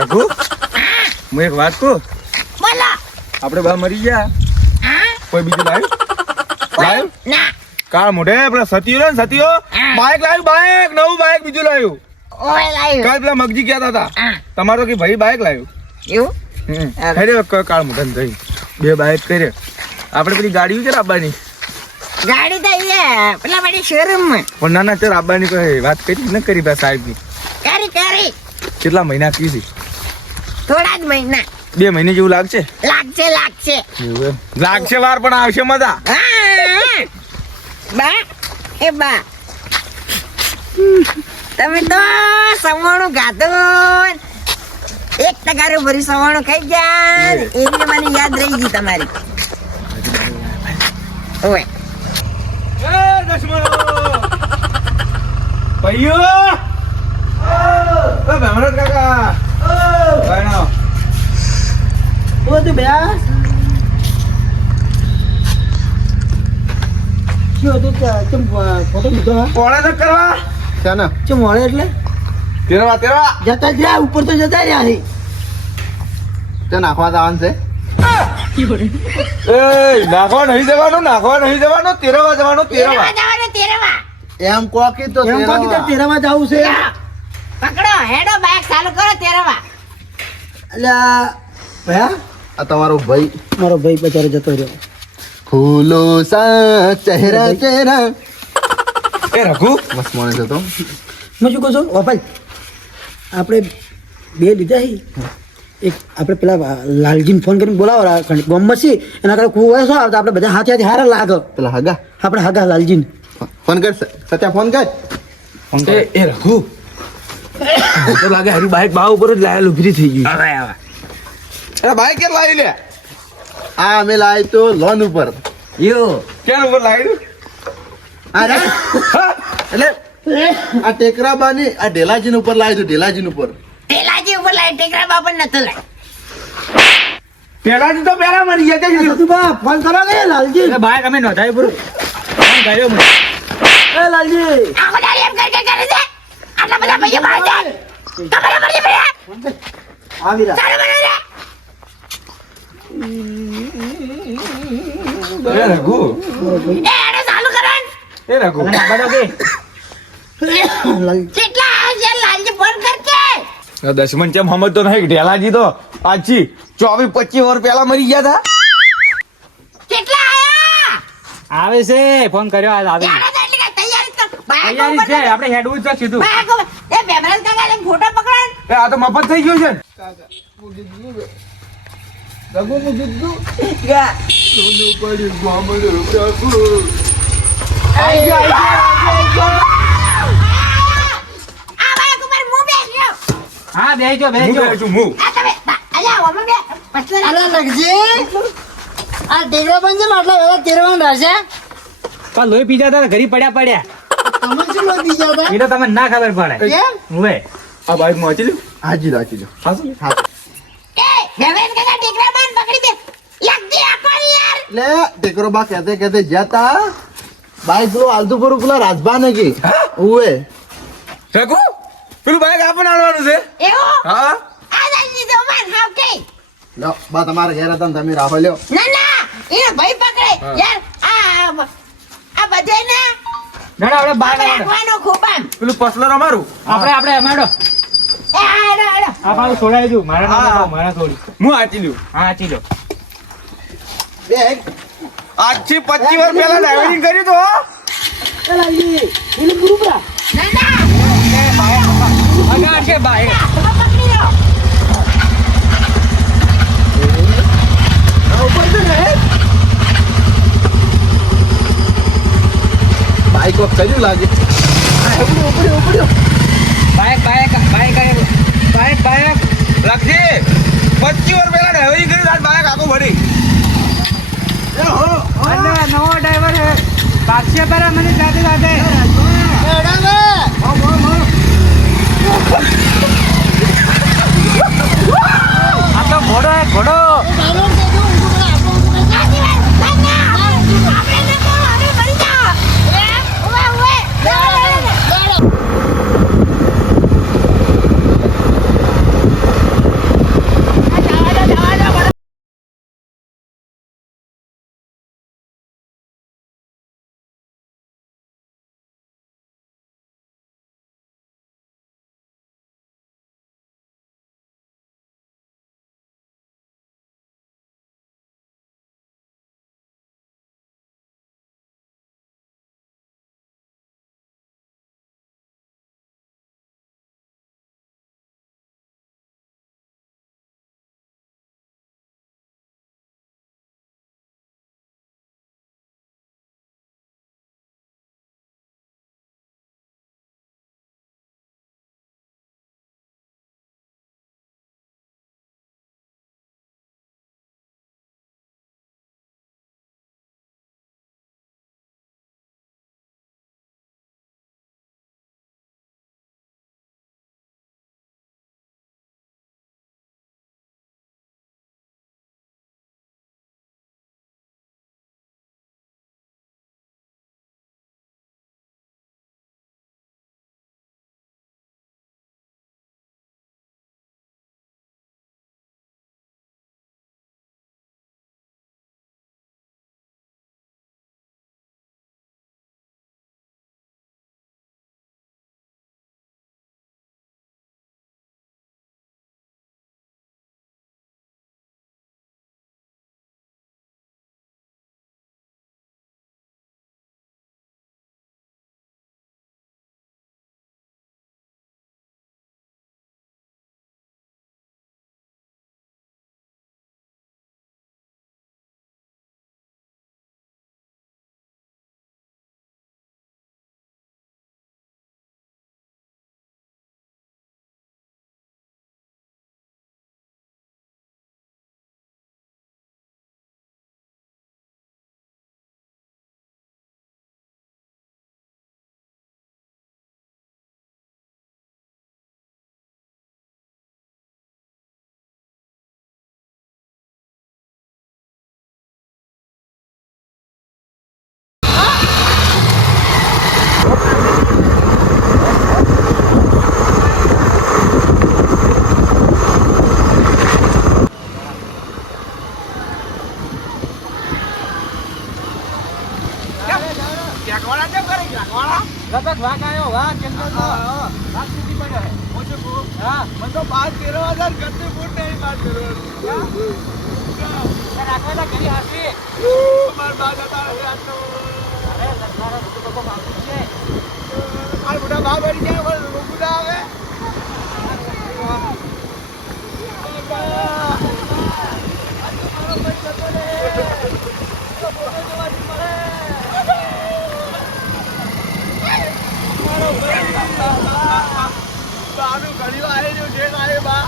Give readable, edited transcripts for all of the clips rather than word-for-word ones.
રઘુ હું એક વાત કહું બોલો આપણે બા મરી ગયા કોઈ બીજું લાવ્યું ના કાળ મોઢે પેલા સતીઓ ને સતીઓ બાઈક લાવ્યું બાઈક નવું બાઈક બીજું લાવ્યું ઓય લાવ્યું કાલ પેલા મગજી કહેતા હતા તમારો કે ભાઈ બાઈક લાવ્યું એવું કાળ મોઢા ને થઈ બે બાઈક કરે આપણે પેલી ગાડી છે આપવાની ગાડી તો અહીંયા પેલા મારી શોરૂમ માં પણ ના ચાલ આપવાની કોઈ વાત કરી ન કરી પા સાહેબ ની કરી કેટલા મહિના કીધી થોડા જ મહિના 2 મહિને જેવું લાગશે લાગશે વાર પણ આવશે મજા બા એ બા તમે તો સવાણું ગાધું 1 ટકાનું ભરી સવાણું ખાઈ ગયા એની મને યાદ રહી ગઈ તમારી ઓય ભાઈઓ ભેમરાજ કાકા ભાઈનો ઓ તું બેસ શું હતું કેમ ફોટો લીધો હા કોણે ન કરવા ચાના ચમ મળે એટલે તેરવા જતા જ રહ્યા ઉપર તો જતા રહ્યા છે તે નાખવા જવાનું છે એ નાખવા નહીં જવાનું તેરવા જવાનું એમ કોકી તો એમ બાકી તો તેરામાં જવું છે પકડો હેડો બાઇક ચાલુ કરો તેરવા એટલે ભયા આ તમારો ભાઈ મારો ભાઈ બચારો જતો રહ્યો ફૂલો સા ચહેરા ચહેરા એ રઘુ મસ્ત માણસ હતો હું શું કહું છું ભાઈ આપણે બે લીધા એક આપણે પેલા લાલજીને ફોન કરીને બોલાવો ગમત છે એના કરતા ખૂબ વયસો આવતા આપણે બધા હાથે હારા લાગે પેલા હગા આપણે હગા લાલજીને ફોન કર સત્યા ફોન કર એ રઘુ તો લાગે હરી બાઈક બા ઉપર જ લાયેલું ફ્રી થઈ ગયું અરે બાઈક કે લાવી લે આ અમે લાવી તો લોન ઉપર ક્યાં ઉપર લાવ્યું અરે એટલે આ ટેકરાબાની આ ઢેલાજીન ઉપર લાવી તો ઢેલાજીન ઉપર ટેલાજી ઉપર લાઈ ટેકરા બાપન નતો લાઈ પેલા તો પેલા મરી ગયા તું બા ફોન કરો કે લાલજી એટલે બાઈક અમે નોંધાવી પૂરું ફોન કર્યો મને એ લાલજી આ બધા એમ કરે છે આટલા બધા પૈસા મારે છે તમારે મરજી પડે આવી રા ચાલો મને રે એ રઘુ એ આને ચાલુ કરો એ રઘુ બડા કે કેટલા આવશે લાલજી ફોન કરકે દશમન ચમ સમજ તો નહીં ઢેલાજી તો આજથી 24-25 વર્ષ પહેલા મરી ગયા હતા કેટલા આયા આવે છે ફોન કર્યો આજ આવે યાર એટલે કે તૈયારી તો તૈયારી છે આપણે હેડવું છે સીધું એ બેમરાજ કાકા ને ફોટો પકડો એ આ તો મફત થઈ ગયું છે રઘુ મુ જીતું ગયા સોનું પડ્યું ગામડું પ્રભુ આઈ ગયો આ બાઈક ઉપર મુ બેસ્યો હા બેજો હું બેજો કહું છું હું આ તમે અલ્યા ઓમે બે પછલા અરે લગજી આ ટેકરા બંધ છે માટલા વેલા તેરવાન રહેશે પણ લોહી પીજા હતા ઘરી પડ્યા તમે શું લો બીજા હતા એ તો તમને ના ખબર પડે કેમ હવે આ બાઈક માં વાંચી લ્યું હાજી લો હા એ બેમરાજ કાકા ટીકરા બાંધ પકડી દે લગતી આકો યાર એટલે ટેકરો બા કહેતે જતા બાઈક પેલો આલતુપુર પેલા રાજભા ને કે ઉવે રઘુ પેલું બાઈક આપણને આલવાનું છે એવું હા આ જલ્દી દો માર હાવ કે લો બા તમારા ઘેર હતા ને તમે રાખો લ્યો ના એ ભાઈ પકડે યાર આ બધે ના નડો આપણે બહાર આવડો રાખવાનો ખૂબ આમ પેલું પસલર અમારું આપણે અમાડો એ આડો આ પાછું છોડાઈ દઉં મારા થોડી હું વાંચી લ્યું હા ચીલો આજથી 25 વર્ષ પહેલા ડ્રાઇવિંગ કર્યું તો એ લાગી પેલું ગુરુપરા ના અગાડ છે બાઈક પકડી લો ઉપર તો ને બાઈક વખત કર્યું લાગે ઉપડ્યો બાઈક લખજી 25 વર્ષ પહેલા ડ્રાઇવિંગ કર્યું આજ બાઈક આખું ભરી અને નવો ડ્રાઈવર હે પાછે પર મને સાથે આ તો ઘોડો વાઘ આવ્યો વાઘ જંગલનો વાઘ સુધી પડ્યો હે ઓછો કો હા મને તો 12-13,000 ગટ્ટી ફૂટ નહીં 12-13,000 રાખવાના કરી હાસી માર બા દાદા હે આ તો અરે લખવાના બધું લોકો માપી છે આ મોટા બા બળી જાય પણ રોકુડા આવે બાનું ઘડી આવે જો જે આવે બા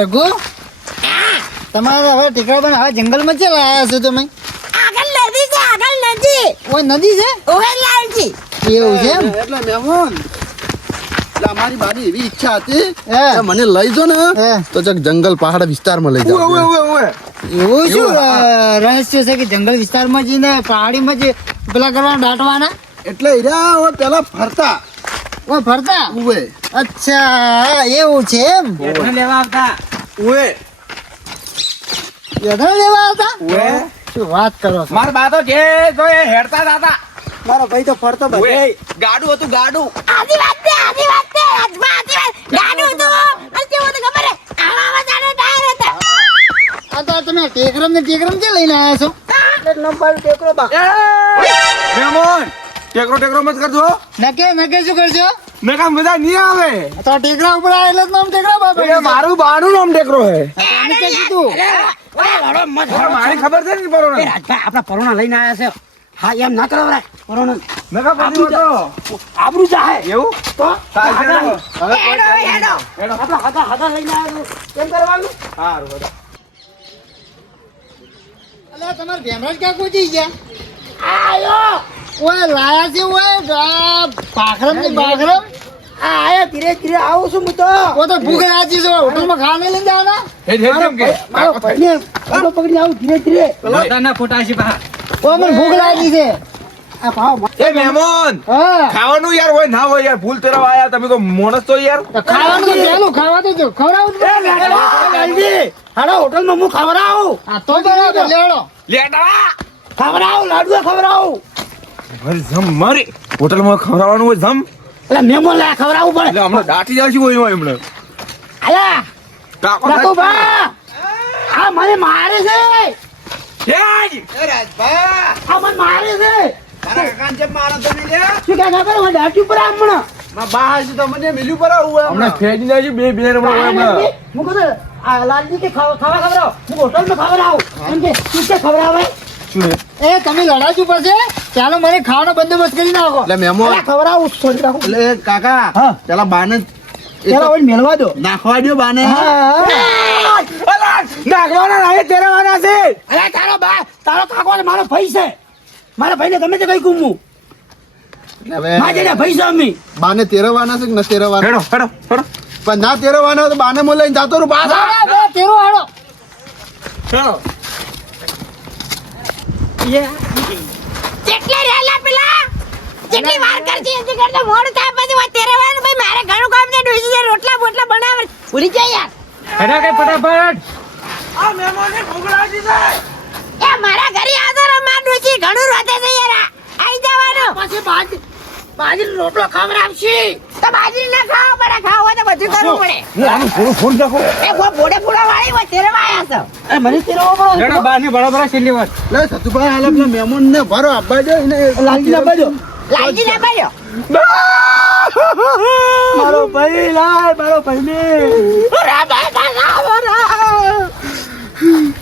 રઘુ તમારે હવે ટીકરા બન હવે જંગલમાં ચેલા આવ્યા છો તમે આગળ નદી છે આગળ નદી ઓય નદી છે ઓવે લાલજી એવું છે એમ એટલે મેમોન એટલે અમારી બારી એવી ઈચ્છા હતી હે. કે મને લઈ જો ને હે. તો જક જંગલ પહાડ વિસ્તારમાં લઈ જાવ એવું શું રહસ્ય છે કે જંગલ વિસ્તારમાં જઈને પહાડીમાં જે પેલા કરવા દાટવાના એટલે હીરા હવે પેલા ફરતા ઓય ફરતા ઉવે અચ્છા એવું છે એમ લેવા આવતા યધા લેવા હતા શું વાત કરો છો મારા બા તો જે તો એ હેડતા હતા મારો ભાઈ તો ફરતો બધે ગાડું હતું ગાડું આજી વાત છે રાજમાં આજી વાત ગાડું તો અલ્તે वो तो ખબર હે આવા જાણે ટાયર હતા આ તો તમે ટેકરમ ને ટેકરમ કે લઈને આવ્યા છો નંબર ટેકરો બા મેમોન ટેકરો મત કરજો નકે શું કરજો મેં કા મજા નહીં આવે તો ટેકરા ઉપર આ એટલે જ નામ ટેકરા બાપા એ મારું બાનું નામ ટેકરો હે અમે કે કીધું મારી ખબર છે ને પરોણા રાજભાઈ આપણા પરોણા લઈને આવ્યા છે હા એમ ના કરો પરોણા મેં કા પછી હતો આબરૂ જાહે એવું તો સાચે હેડો આપણા હાથા લઈને આવ્યા કેમ કરવાનું સારું અલ્યા તમાર ભેમરાજ ક્યાં પહોંચી ગયા આયો ઓય લાયા છે ઓય ભાખરમ ની ભાખરમ આયા ધીરે ધીરે આવું છું હું તો ઓ તો ભૂખ લાગી છે હોટલમાં ખાવા લઈને જવાના હે કેમ કે મારો ભાઈને ફોટો પકડી આવું ધીરે ધીરે લોટાના ફોટા છે બા ઓ મને ભૂખ લાગી છે આ ભાવ એ મેમોન હા ખાવાનું યાર હોય ના હોય યાર ભૂલ તેરા આયા તમે તો મોણસ તો યાર તો ખાવાનું તો ચાલુ ખાવા તો જો ખવડાવું જ લાલજી હાલો હોટલમાં હું ખવડાવું આ તો બરાબર લેવડો લેટા ખવડાવું લાડુ ખવડાવું મારી જમ મારી હોટલમાં ખવડાવવાનું હોય જમ એટલે મેમો લા ખવડાવું પડે એટલે હમણાં દાટી જાય છે હોય હમણાં આયા કાકો કાકો બા આ મને મારે છે યાજ આ મને મારે છે તારા કાકાને જેમ મારો તો નહીં લે શું કે ખબર હું દાટી ઉપર હમણાં માં બહાર છે તો મને મિલ્યું પર આવું હમણાં ફેજી જાય છે બે હમણાં હોય હમણાં હું કહું આ લાલજી કે ખાવા ખવડાવો હું હોટલમાં ખવડાવું એમ કે શું કે ખવડાવે શું એ તમે લડાજુ પડશે ચાલો મને ખાવાનો બંદોબસ્ત કરી નાખો એટલે મેમો અલા, ખવડાવું છોડી રાખો એટલે કાકા હા. પેલા બાને ચાલો હવે મેળવા દો નાખવા દો બાને નાખવાના નહીં તેરવાના છે. અરે તારો કાકો ને મારો ભાઈ છે મારા ભાઈને ગમે તે કઈ ગુમું હવે માજે ભાઈ છે અમે બાને તેરવાના છે કે ન તેરવાના હેડો હેડો હેડો પણ ના તેરવાના હોય તો બાને મો લઈને જાતો રહું પાછા તેરો હાડો હેડો. જેટલી રહેલા પેલા જેટલી વાર કરતી એથી કરતા મોડું થાય પછી વાત તેરે વાર ભાઈ મારે ઘણું કામ છે ડોસી છે રોટલા બોટલા બનાવે ભૂલી જાય યાર હેડો કે ફટાફટ. આ મહેમાનને ભૂગળાજી છે. એ મારા ઘરે આવતો રે માર ડોસી ઘણું રોતે છે યાર આઈ જવાનું પછી બાજરી રોટલો ખવડાવશે તો બાજરી ના ખાવા પડે ખાવા તો બધું કરવું પડે હું આનું થોડું ફોન રાખો. એ કોઈ બોડે ફૂડા વાળી હોય તેરે માં આયા છો મને તેરો પડો હેડો બારની બરાબર છેલ્લી વાત. લે સતુભાઈ હાલે પેલા મહેમાન ને ભરો આપવા દો એને લાલજી ના બાજુ લાલજી ના પડ્યો મારો ભાઈ લાય મારો ભાઈ ને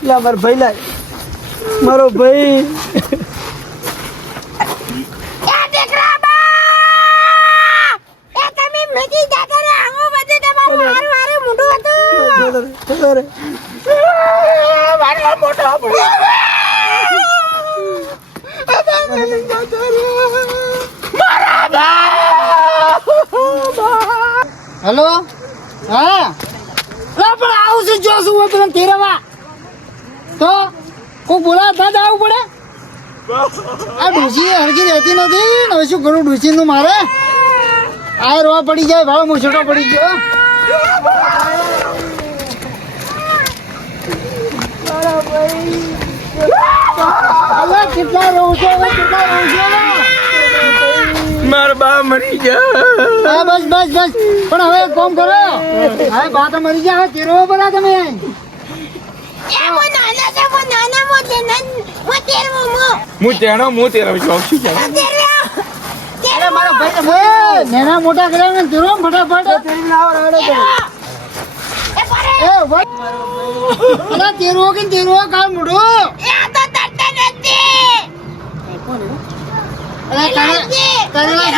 લા મારો ભાઈ લાય મારો ભાઈ એ દીકરા બા એ તમે મેકી જાતા રે હું બધું તમારું હારું હારું મોઢું હતું મારો મોઢો હેલો હા લા પણ આવું છે જો શું હોય પેલા તેરવા તો કોઈ બોલા ના જ આવવું પડે આ ડૂસી હરકી રહેતી નથી ને હવે શું કરું ડૂસી નું મારે આ રોવા પડી જાય ભાવ હું છોટો પડી ગયો અલા, કેટલા રહું છો હવે કેટલા રહું છો મારા બા મરી ગયા. હા બસ બસ બસ પણ હવે એક કામ કરો હવે બા તો મરી જાય હવે તેરવો પડે તમે એ મો નાના છે મો નાના મો તે નન મો તેરવો મો હું તેણો હું તેરો છું. શું કહેવાય? અરે મારો ભાઈ નેના મોટા કર્યા ને તેરો ફટાફટ એ પરે એ ભાઈ અલા તેરવો કે તેરવો કાલ મુડો એ આ તો તરતા નથી અલા લાલજી કરેલા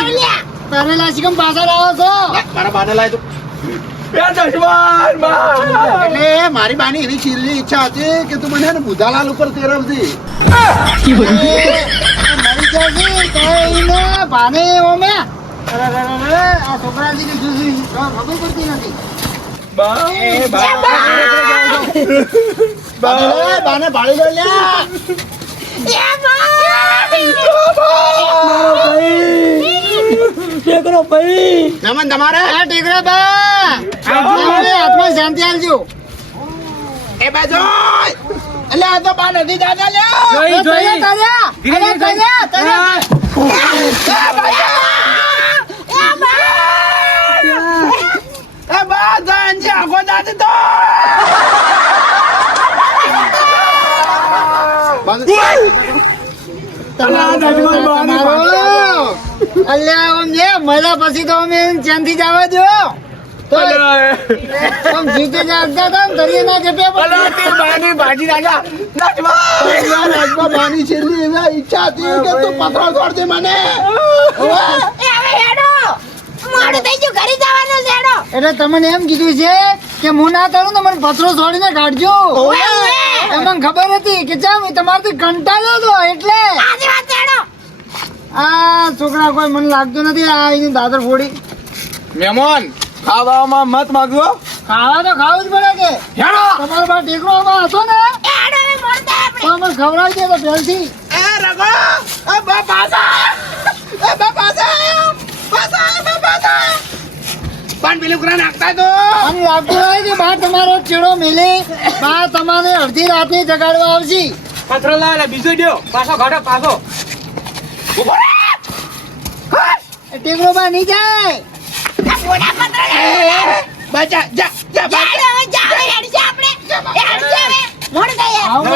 કરેલા શિકમ પાછળ આવો છો મારા બાને લાય તો બે દશમાન બા. એટલે મારી બાની એવી ખીરની ઈચ્છા હતી કે તું મને હે ને બુધાલાલ ઉપર તેરવતી મરી જશે કઈને ભાને ઓમે અરે આ છોકરાજી ને જોઈ ખબર પડતી નથી બા. બાને ભાળી લો લ્યા એ મા ટેકરો ભાઈ નમન તમારે આ ટેકરા બા હાથમાં શાંતિ આલજો એ બાજુ એટલે આ તો બા નથી દાદા લ્યા જોઈ જોઈ. એ બા જાન જે આખો દાદી તો અલ્યા ઓમ જે મજા પછી તો અમે ચેનથી જવા દો તો આમ જીતે જાગતા હતા ને તરીએ ના જપે બાની ભાજી રાજા. બાની છેલ્લી એવી ઈચ્છા હતી કે તું પથરો છોડ દે મને એ હવે હેડો મોડું થઈ ગયું ઘરે જવાનું છે હેડો એટલે તમને એમ કીધું છે કે હું ના કરું તો મને પથરો છોડીને કાઢજો તમને ખબર હતી કે ચામ તમારથી કંટાળ્યો હતો એટલે આજી વાત છે હેડો આ છોકરા કોઈ મને લાગતું નથી આ એની દાદર ફોડી મહેમાન ખાવામાં મત માંગવો. ખાવા તો ખાવું જ પડે કે હેડો. તમારો બા ટેકરો આમાં હતો ને એ હેડો હવે મોડું થાય તો અમને ખવડાવી દે તો પહેલથી એ રગો એ બા પાછા એ બા પાછા પાછા બા પાછા પણ પેલું કરા નાખતા તો અને લાગતું હોય કે બા તમારો ચેડો મેલી બા તમારે અડધી રાતે જગાડવા આવશે પથરો લાવે બીજો દ્યો. પાછો ઘાટો પાછો. એ ટેકરો બા નહીં જાય આ મોડા પત્ર બચા જા જા બા હેડો હવે જાવ હેડ છે આપણે હેડ છે હવે મોડું થાય યાર આવું